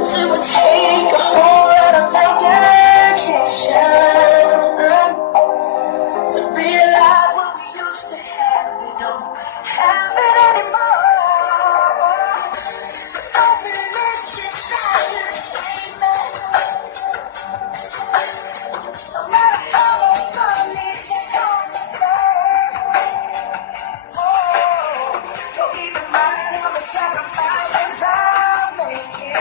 it would take a whole lot of imagination to realize what we used to have, we don't have it anymore. Cause every relationship got the same man. No matter how much money you come to so even mine on the sacrifices I'm making.